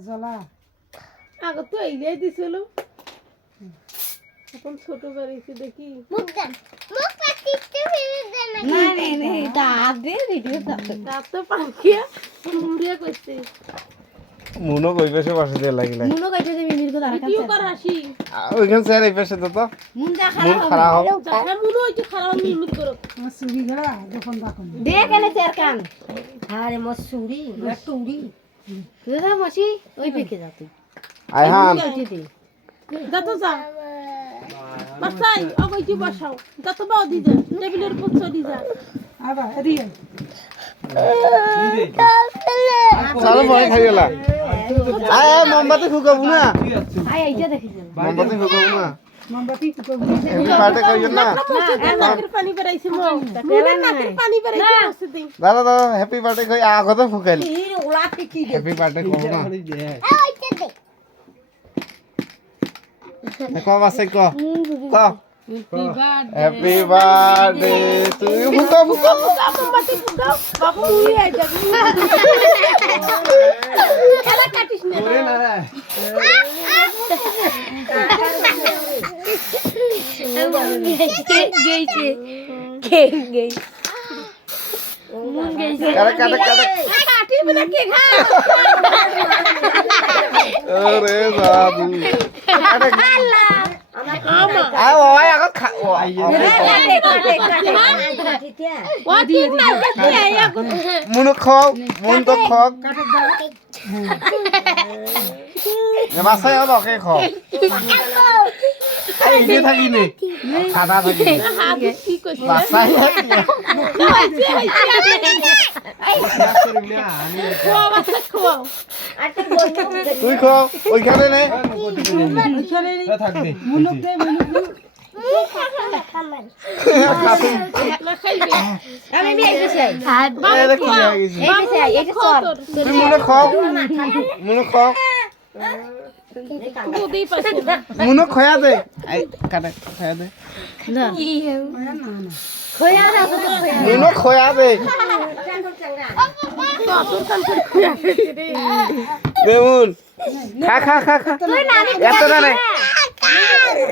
জ্বলা আগে তো এইলাই দিছিল এখন ছোট বাড়িতে দেখি মুখ দেন মুখ কাটিতে ফেলে দেন না রে রে দাঁত দে ভিডিও দাঁত তো পাকিয়া মুড়িয়া করতে মুনো কই পাশে বসে দিয়ে লাগিলা মুনো কইতে যে মিমির কো দাঁড়া ভিডিও কর আসি ওইখান স্যার এই পাশে তো মুন যা মুন খারাপ খারাপ হবে জায়গা মুনো হইছে খারাপ মিমিট করো আমার চুরি গেলা যখন তখন দে কেনে তের কান আরে মসুরি মটুরি তুই মসি ওই পেকে যা তুই আইহান যা তো যা বাসাই অগইটি বসাও যা তো বাও দি যা টেবিলের উপর চলি যা আবার এদিকে চলো ভয় খাই গেলা আয় আয় মোমবাতি ফুকাবো না আয় এইটা দেখিস মোমবাতি ফুকাবো না মোমবাতি ফুকাবো হ্যাপি বার্থডে কইও না নাকের পানি বেরাইছে মো মুনের নাকের পানি বেরাইছে বসে দে দাদা দাদা হ্যাপি বার্থডে কই আগতে ফুকাইল এই ওলাতে কি হ্যাপি বার্থডে কও না ওইটা দে কব আছে ক ক হ্যাপি বার্থডে টু ইউ ফুকা ফুকা মোমবাতি ফুকাও বাবু মুড়ি আই যাবি খেলা কাটিস না গেইছে গেই মুন গেইছে কাটা কাটা কাটা কাটিস না কে খা আরে দাদু কাটা আয় ওই আগত খা ও আই ও ঠিক না কে আয়া মুন খাও মুন তো খাও বাসায় আও ওকে খাও এই যে থাকি নে সাদা থাকি হাত কি কইছ বাসায় খোয়া বাসা খোয়া তুই খাও ওইখানে নে মুলুক দে না খাইবে আমি বিয়ে চাই এটা কি হয়ে গেছে এই চাই এটা সর তুই মুনে খাও মুনে খাও দুধই পাছে মুনে খয়া দে আই কাটা খয়া দে খয়া না তো খয়া মুনে খয়া দে তো আসল কাম করে খুয়া রে বেমুন খা খা খা খা এতটা নে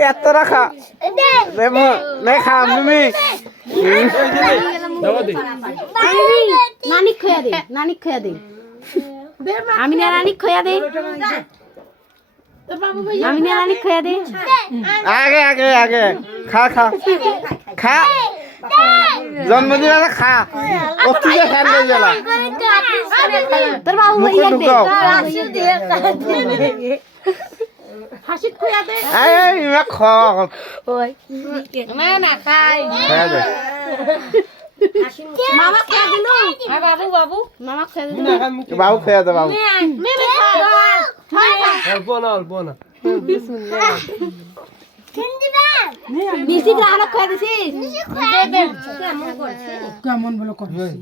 এতটা খা বেমুন নে খা মিমি নানি খয়া দে নানি খয়া দে দে মা আমি না নানি খয়া দে তোর বাবু ভাই আমি না নানি খয়া দে আগে আগে আগে খা খা খা জন্মদিন আছে খা অতিজে খান লই যালা তোর বাবু মুখে ভাই ঢুকাও হাসি খুয়া দে এই এই ইমা খা ওই না না খাই খয়া দে মামা খয়া দিলো আর বাবু বাবু মামা খয়া দিলো বাবু খয়া দে বাবু মেরে খা নিশি গ্রাহক খয়া দিছিস দে দে কেমন বলে করছিস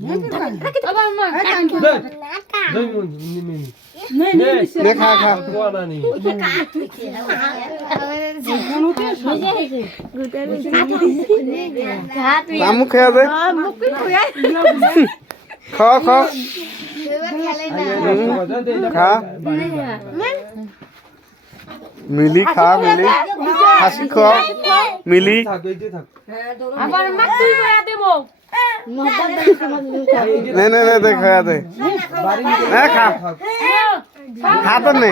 নে খা খা আমু খয়া দে মুখে খুয়া খা খা খা মিলি খা মিলি হাসি খা মিলি আবার মা তুই খুয়া দেবো নে নে নে দে খয়া দে নে খা খা তো নে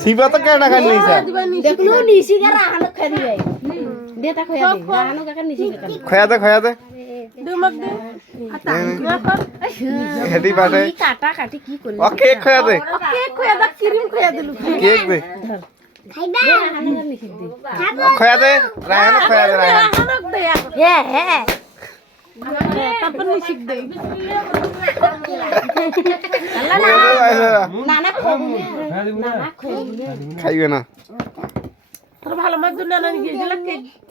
সিবা তো কেডা খান নিছা দেখলু নিশি গ্রাহক খয়া দিবে দে তা খয়া দে গ্রাহক কাকা নিশি খয়া দে দুমক দে আতা না কর হেডি বাটে কাটা কাটি কি করলি ও কেক খয়া দে কেক খুয়া দা ক্রিম খুয়া দিলু কেক দে খাইবা খয়া দে রায়হান খয়া দে রায়হান হানক দে হ্যাঁ তারপর নিশিক দে নানা খাবো নানা খাবো খাইবে না তোর ভালো মাছ দুনা না গিয়ে দিলা কেক